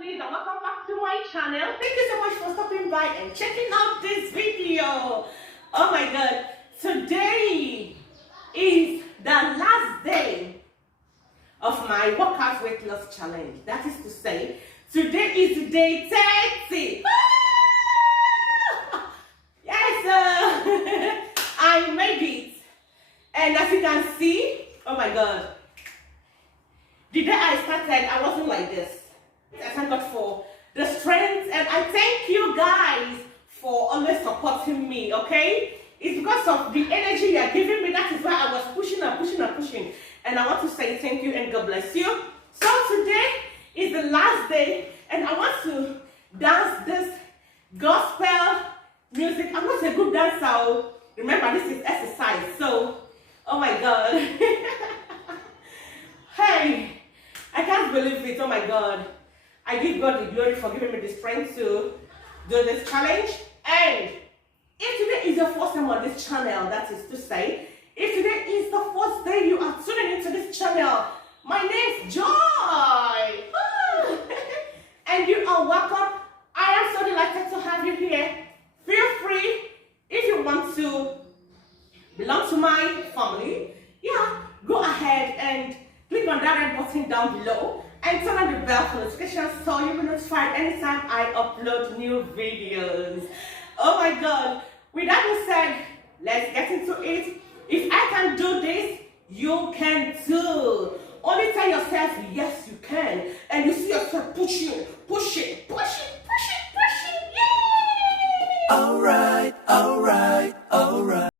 lovelies, and welcome back to my channel. Thank you so much for stopping by and checking out this video. Oh my god, today is the last day of my workout weight loss challenge. That is to say, today is day 30. Yes, I made it. And as you can see, oh my god, the day I started, I wasn't like this. I thank God for the strength, and I thank you guys for always supporting me, okay? It's because of the energy you are giving me. That is why I was pushing and pushing and pushing. And I want to say thank you and God bless you. So today is the last day, and I want to dance this gospel music. I'm not a good dancer. So remember, this is exercise. So, oh my God. Hey, I can't believe it. Oh my God. I give God the glory for giving me the strength to do this challenge. And if today is your first time on this channel, that is to say, if today is the first day you are tuning into this channel, my name's Joy. And you are welcome. I am so delighted to have you here. Feel free, if you want to belong to my family, yeah, go ahead and click on that red button down below and turn on the bell for notifications so you'll be notified anytime I upload new videos. Oh my God, with that being said, let's get into it. If I can do this, you can too. Only tell yourself, yes, you can. And you see yourself pushing, pushing, pushing, pushing, pushing. Yay! All right, all right, all right.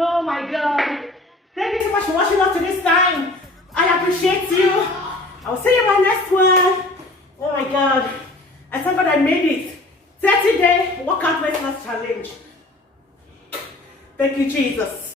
Oh my God. Thank you so much for watching up to this time. I appreciate you. I will see you in my next one. Oh my God. I thank God I made it. 30-day workout weight loss challenge. Thank you, Jesus.